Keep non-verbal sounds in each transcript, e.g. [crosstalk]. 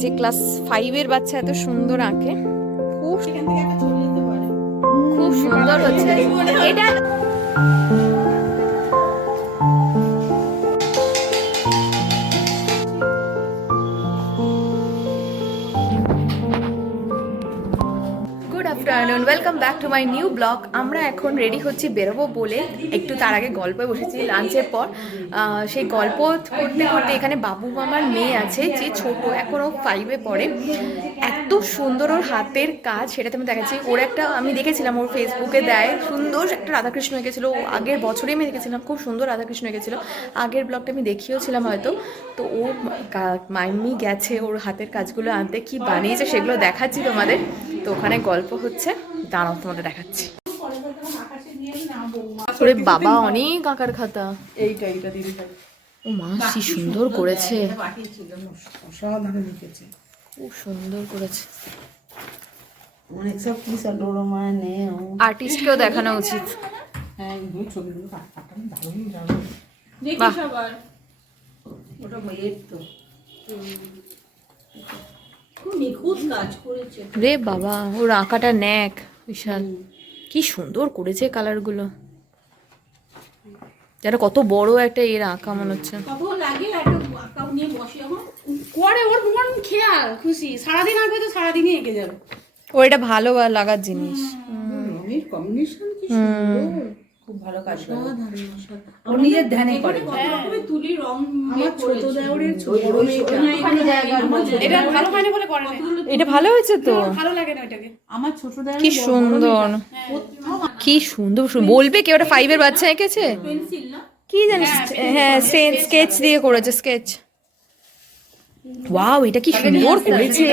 যে ক্লাস ফাইভের বাচ্চা এত সুন্দর আঁকে খুব খুব সুন্দর হচ্ছে। এটা afternoon welcome back to my new vlog আমরা এখন রেডি হচ্ছি বেরোবো বলে। একটু তার আগে গল্পে বসেছি লাঞ্চের পর। সেই গল্প করতে করতে এখানে বাবু মামার মেয়ে আছে, যে ছোট এখনও ফাইভে পড়ে। সুন্দর ওর হাতের কাজ সেটা আমি দেখাচ্ছি। ওর একটা আমি দেখেছিলাম ওর ফেসবুকে দেয় সুন্দর একটা রাধাকৃষ্ণ এঁকেছিলো ও আগের বছরে আমি দেখেছিলাম খুব সুন্দর রাধাকৃষ্ণ এঁকেছিলো আগের ব্লগটা আমি দেখিয়েওছিলাম হয়তো। তো ও মাইমি গেছে ওর হাতের কাজগুলো আনতে কি বানিয়েছে সেগুলো দেখাচ্ছি তোমাদের। তো ওখানে গল্প হচ্ছে দাঁড়াও তোমাদের দেখাচ্ছি। ওরে বাবা অনেক আঁকার খাতা। এইটা এইটা দিদি ও মা কি সুন্দর করেছে। অসাধারণ লিখেছে। খুব সুন্দর করেছে। নেও আর্টিস্টকেও দেখানো উচিত। হ্যাঁ রে বাবা ওর আঁকাটা ন্যাক বিশাল। কি সুন্দর করেছে কালারগুলো। যেটা কত বড় একটা এর আঁকা মনে হচ্ছে। লাগে নিয়ে বসে আমার করে ওর মন খেয়াল খুশি। সারাদিন আঁকবে তো সারাদিনই এঁকে যাবে। ও এটা ভালো লাগার জিনিস। রঙের কম্বিনেশন কি সুন্দর। খুব ভালো কাজ ও নিজের ধ্যানে করে। তুলি রং আমার ছোট দেওরের ছোট এটা ভালো হয়নি বলে করে এটা ভালো হয়েছে তো? ভালো লাগে না ওইটাকে আমার ছোট দেওর কি সুন্দর। কি সুন্দর বলবে কি? ওটা ফাইভের বাচ্চা এঁকেছে? পেন্সিল না? কি জানিস? হ্যাঁ স্কেচ দিয়ে করেছে স্কেচ ওয়াও এটা কি সুন্দর করেছে।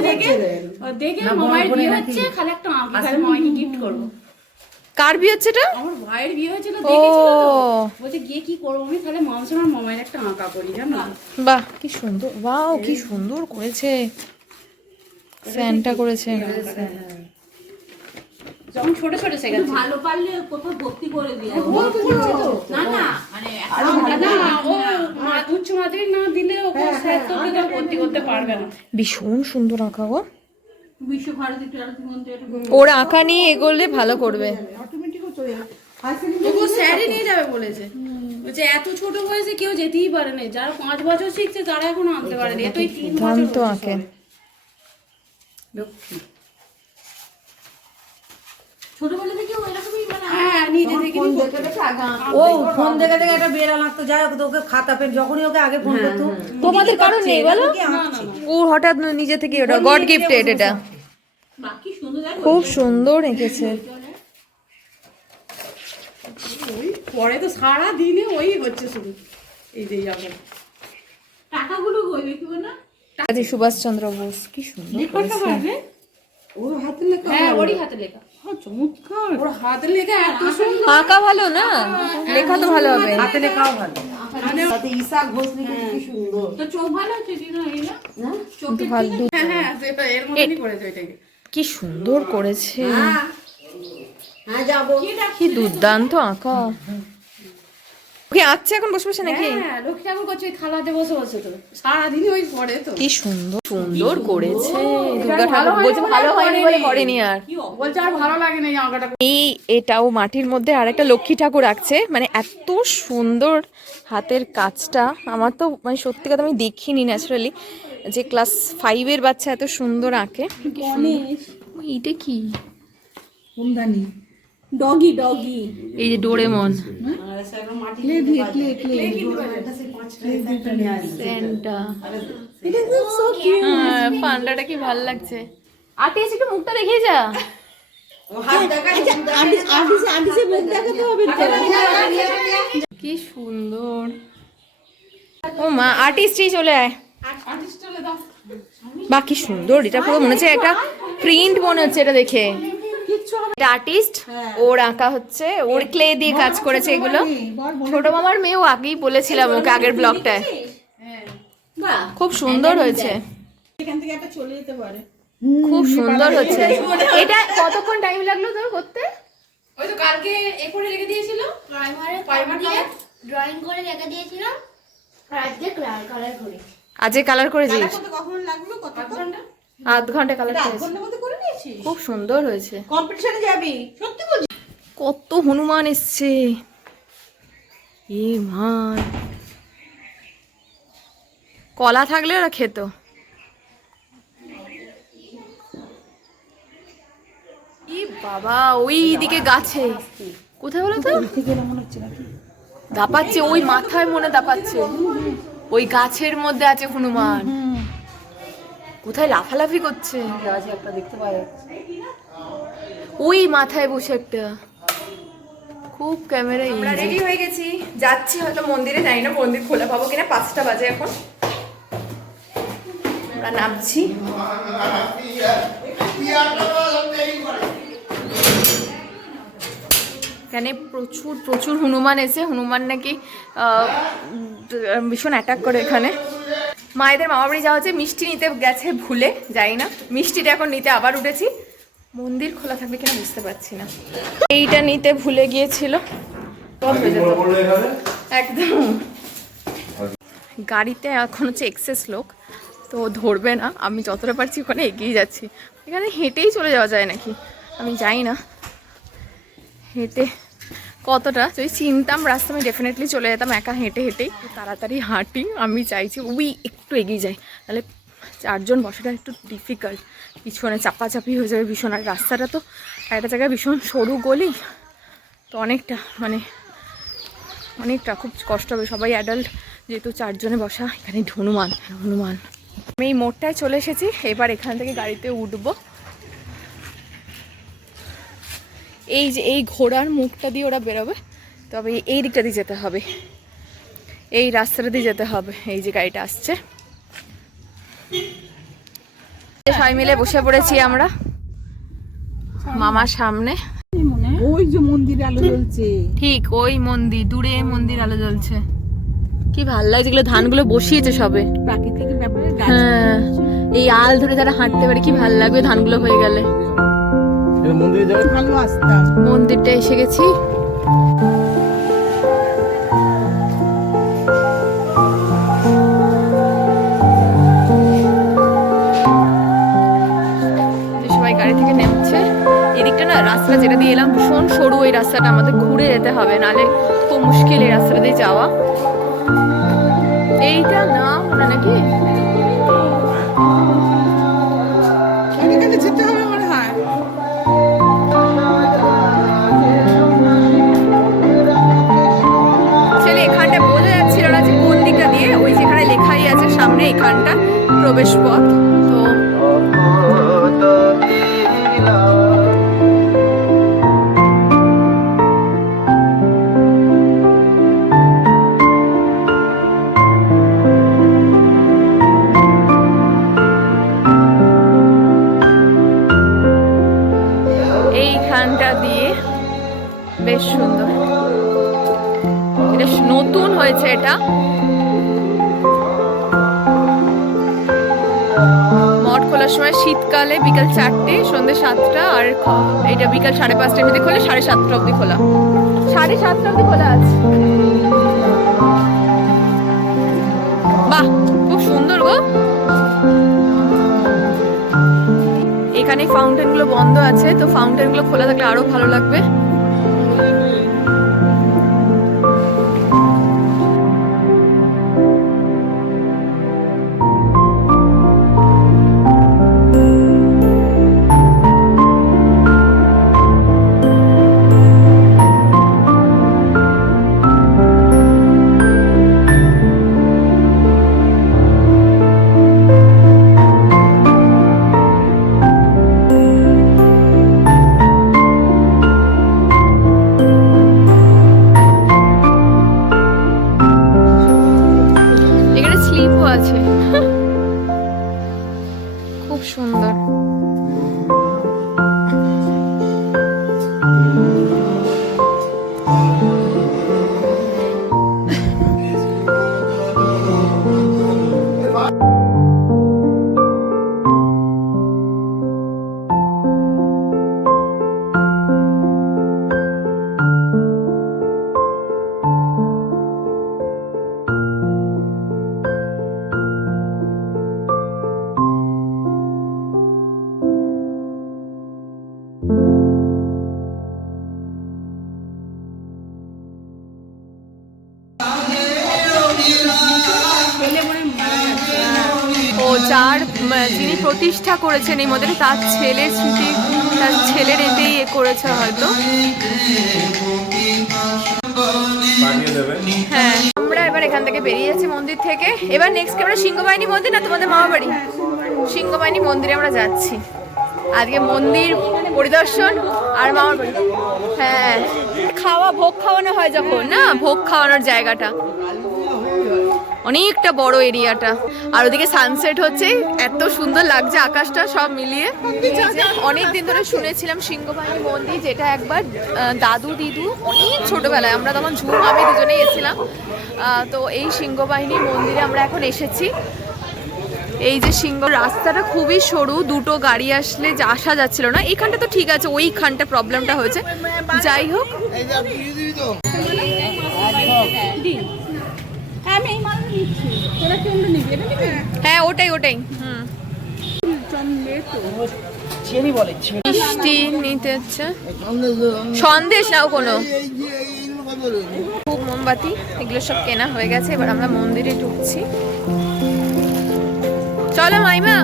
দেখে। বিয়ে হচ্ছে খালি একটা গিফট করব। কার বিয়ে হচ্ছে এটা? আমার ভাইয়ের বিয়ে হয়েছিল দেখেছিল তো। বলছে গিয়ে কি করব আমি? তাহলে আমার একটা আঁকা করি জানো? বাহ। কি সুন্দর। ওয়াও কি সুন্দর করেছে। ফ্যানটা করেছে। যখন ছোট ছোট শেখাচ্ছে ভালো পারলে কোথাও ভর্তি করে দিয়ে না না। মানে না ও মা- উচ্চ মাধ্যমিক না দিলে ও স্যার তো ওকে তো ভর্তি করতে পারবে না। ভীষণ সুন্দর আঁকা গো। ওর আঁকা নিয়ে এগোলে ভালো করবে। অটোমেটিকও চলে যাবে। তবুও স্যারই নিয়ে যাবে বলেছে। বলছে এত ছোট বয়সে কেউ যেতেই পারে না। যারা পাঁচ বছর শিখছে তারা এখনও আনতে পারেনি এতই তিন বছর আঁকে। ছোটবেলা থেকে ও এরকমই মানে হ্যাঁ নিজে থেকে ও ফোন দেখে দেখে একটা বেড়া লাগতো যাই হোক ওকে খাতা পেন যখনই ওকে আগে ফোন করতো তোমাদের কারণ নেই বলো? ও হঠাৎ নিজে থেকে ওটা গড গিফটেড এটা। বাকি সুন্দর দেখো খুব সুন্দর এঁকেছে। ওই পরে তো সারা দিনে ওই হচ্ছে শুধু। এই যে যাবে টাকাগুলো কই? দেখবে না। সুভাষচন্দ্র বোস কি সুন্দর ওর হাতে লেখা হ্যাঁ ওরই হাতে লেখা। চমৎকার। ওর হাতে লেখা এত সুন্দর। আঁকা ভালো না? লেখা তো ভালো হবে। হাতে লেখাও ভালো। তাতে ঈশা ঘোষ লিখেছে কি সুন্দর। তো চোখ ভালো আছে দিনা এই না? চোখে ভালো। হ্যাঁ হ্যাঁ সেটা এর মতনই করেছে ওইটাকে। কি সুন্দর করেছে। হ্যাঁ। যাব কি দুর্দান্ত আঁকা। ওকে আঁকছে এখন বসে বসে নাকি? হ্যাঁ লক্ষ্মী ঠাকুর করছে ওই খালাতে বসে বসে তো। সারাদিনই ওই পড়ে তো। কি সুন্দর। সুন্দর করেছে। দুর্গা ঠাকুর বলছে ভালো হয়নি বলে করেনি। আর। বলছে আর ভালো লাগে না এই এই এটাও মাটির মধ্যে আর একটা লক্ষ্মী ঠাকুর আঁকছে। মানে এত সুন্দর হাতের কাজটা। আমার তো মানে সত্যি কথা আমি দেখিনি ন্যাচারালি যে ক্লাস ফাইভের বাচ্চা এত সুন্দর আঁকে। এইটা কি? ডগি ডগি এই যে ডোরেমন ক্লে দিয়ে ক্লে ক্লে স্যান্টা হ্যাঁ পান্ডাটা কি ভালো লাগছে? আর্টিস্ট একটু মুখটা দেখিয়ে যা। কি সুন্দর। ও মা আর্টিস্টই চলে আয়। বা কি সুন্দর এটা পুরো মনে হচ্ছে একটা প্রিন্ট মনে হচ্ছে এটা দেখে। এটা আর্টিস্ট ওর আঁকা হচ্ছে ওর ক্লে দিয়ে কাজ করেছে এগুলো। ছোট মামার মেয়েও আগেই বলেছিলাম ওকে আগের ব্লগটায় খুব সুন্দর হয়েছে। এখান থেকে একটা চলে যেতে পারে। খুব সুন্দর হচ্ছে। এটা কতক্ষণ টাইম লাগল তোর করতে? ওই তো কালকে এ করে রেখে দিয়েছিল। প্রাইমারে প্রাইমার দিয়ে ড্রয়িং করে রেখে দিয়েছিলাম। আজকে কালার কালার করেছি। আজকে কালার করেছিস? কখন লাগল কত ঘণ্টা। আধ ঘণ্টা কালার খুব সুন্দর হয়েছে। কম্পিটিশনে যাবি সত্যি বলছি। কত হনুমান এসছে। এ মান কলা থাকলে ওরা খেত। বাবা ওই দিকে গাছে। কোথায় বলো তো? দাপাচ্ছে ওই মাথায় মনে দাপাচ্ছে। ওই গাছের মধ্যে আছে হনুমান। কোথায় লাফালাফি করছে? একটা দেখতে পাওয়া যাচ্ছে ওই মাথায় বসে একটা। খুব ক্যামেরা আমরা রেডি হয়ে গেছি। যাচ্ছি হয়তো মন্দিরে যাই না মন্দির খোলা পাবো কিনা পাঁচটা বাজে এখন। আমরা নামছি। এখানে প্রচুর প্রচুর হনুমান এসে হনুমান নাকি ভীষণ অ্যাটাক করে এখানে। মায়েদের মামা বাড়ি যাওয়া হচ্ছে মিষ্টি নিতে গেছে ভুলে যাই না। মিষ্টিটা এখন নিতে আবার উঠেছি। মন্দির খোলা থাকবে কিনা বুঝতে পারছি না। এইটা নিতে ভুলে গিয়েছিল। একদম। গাড়িতে এখন হচ্ছে এক্সেস লোক তো ধরবে না। আমি যতটা পারছি ওখানে এগিয়ে যাচ্ছি। এখানে হেঁটেই চলে যাওয়া যায় নাকি? আমি যাই না। হেঁটে কতটা? যদি চিনতাম রাস্তা আমি ডেফিনেটলি চলে যেতাম একা হেঁটে হেঁটেই তাড়াতাড়ি হাঁটি, আমি চাইছি ওই একটু এগিয়ে যাই। তাহলে চারজন বসাটা একটু ডিফিকাল্ট পিছনে চাপাচাপি হয়ে যাবে ভীষণ। আর রাস্তাটা তো একটা জায়গায় ভীষণ সরু গলি, তো অনেকটা মানে অনেকটা খুব কষ্ট হবে। সবাই অ্যাডাল্ট যেহেতু চারজনে বসা, এখানে হনুমান হনুমান। আমি এই মোড়টায় চলে এসেছি। এবার এখান থেকে গাড়িতে উঠবো। এই যে এই ঘোড়ার মুখটা দিয়ে ওরা বেরোবে তবে এই দিকটা দিয়ে যেতে হবে। এই রাস্তাটা দিয়ে যেতে হবে এই যে গাড়িটা আসছে। সবাই মিলে বসে পড়েছি আমরা মামার সামনে। ওই যে মন্দির আলো জ্বলছে। ঠিক ওই মন্দির দূরে মন্দির আলো জ্বলছে। কি ভালো লাগে যেগুলো ধানগুলো বসিয়েছে সবে। প্রাকৃতিক ব্যাপারে হ্যাঁ এই আল ধরে যারা হাঁটতে পারে কি ভালো লাগবে ধানগুলো হয়ে গেলে। মন্দিরে যাবে ভালো আসতাম মন্দিরটা এসে গেছি। যে সবাই গাড়ি থেকে নেমছে। এদিকটা না রাস্তা যেটা দিয়ে এলাম ভীষণ সরু এই রাস্তাটা আমাদের ঘুরে যেতে হবে নালে খুব মুশকিল এই রাস্তাটা দিয়ে যাওয়া। এইটা না ওরা নাকি? যেতে হবে প্রবেশ পথ তো এইখানটা দিয়ে বেশ সুন্দর। এটা নতুন হয়েছে এটা। সময় শীতকালে বিকাল চারটে, সন্ধ্যে সাতটা, আর এটা বিকাল সাড়ে পাঁচটার মধ্যে খোলে, সাড়ে সাতটা অবধি খোলা। সাড়ে সাতটা অবধি খোলা আছে। বাহ, খুব সুন্দর গো। এখানে ফাউন্টেনগুলো বন্ধ আছে, তো ফাউন্টেনগুলো খোলা থাকলে আরও ভালো লাগবে। আছে। [laughs] খুব সুন্দর। যিনি প্রতিষ্ঠা করেছেন এই মন্দিরে তার ছেলের স্মৃতি তার ছেলের এতেই এ করেছে হয়তো। হ্যাঁ। আমরা এবার এখান থেকে বেরিয়ে যাচ্ছি মন্দির থেকে। এবার নেক্সট আমরা সিংহবাহিনী মন্দির না তোমাদের মামা বাড়ি সিংহবাহিনী মন্দিরে আমরা যাচ্ছি। আজকে মন্দির পরিদর্শন আর মামার বাড়ি হ্যাঁ। খাওয়া ভোগ খাওয়ানো হয় যখন না? ভোগ খাওয়ানোর জায়গাটা। অনেকটা বড় এরিয়াটা। আর ওদিকে সানসেট হচ্ছে এত সুন্দর লাগছে আকাশটা সব মিলিয়ে। অনেক দিন ধরে শুনেছিলাম সিংহবাহিনী মন্দির যেটা একবার দাদু দিদু অনেক ছোটবেলায় আমরা তখন ঝুম আমি দুজনেই এসেছিলাম। তো এই সিংহবাহিনী মন্দিরে আমরা এখন এসেছি। এই যে সিংহ রাস্তাটা খুবই সরু দুটো গাড়ি আসলে যা- আসা যাচ্ছিল না। এইখানটা তো ঠিক আছে ওইখানটা প্রবলেমটা হয়েছে। যাই হোক। আমি এই মাল নিচ্ছি। তোরা কোনটা নিবি? এটা নিবি? হ্যাঁ ওটাই ওটাই। হুম। মিষ্টি নিতে হচ্ছে। সন্দেশ নাও কোনো। খুব মোমবাতি এগুলো সব কেনা হয়ে গেছে। এবার আমরা মন্দিরে ঢুকছি। চলো মাইমা।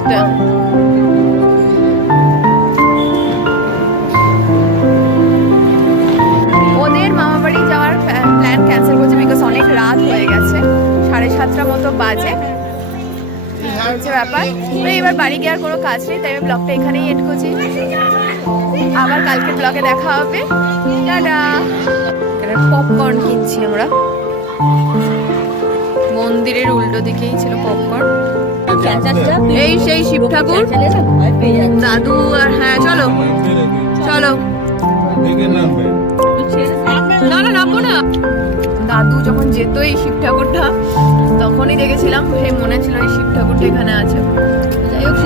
এইখানে ওদের মামা বাড়ি যাওয়ার প্ল্যান ক্যান্সেল করছে বিকজ অনেক রাত হয়ে গেছে, সাড়ে সাতটা মতো বাজে। হচ্ছে ব্যাপার। তো এবার বাড়ি গিয়ে আর কোনো কাজ নেই, তাই আমি ব্লগটা এখানেই এড করছি। আবার কালকে ব্লগে দেখা হবে। টাটা। পপকর্ন কিনছি আমরা। মন্দিরের উল্টো দিকেই ছিল পপকর্ন এই সেই শিব ঠাকুর। দাদু আর হ্যাঁ চলো। চলো। না না নামবো না। দাদু যখন যেত এই শিব ঠাকুরটা তখনই দেখেছিলাম। সেই মনে ছিল এই শিব ঠাকুরটা এখানে আছে। যাই হোক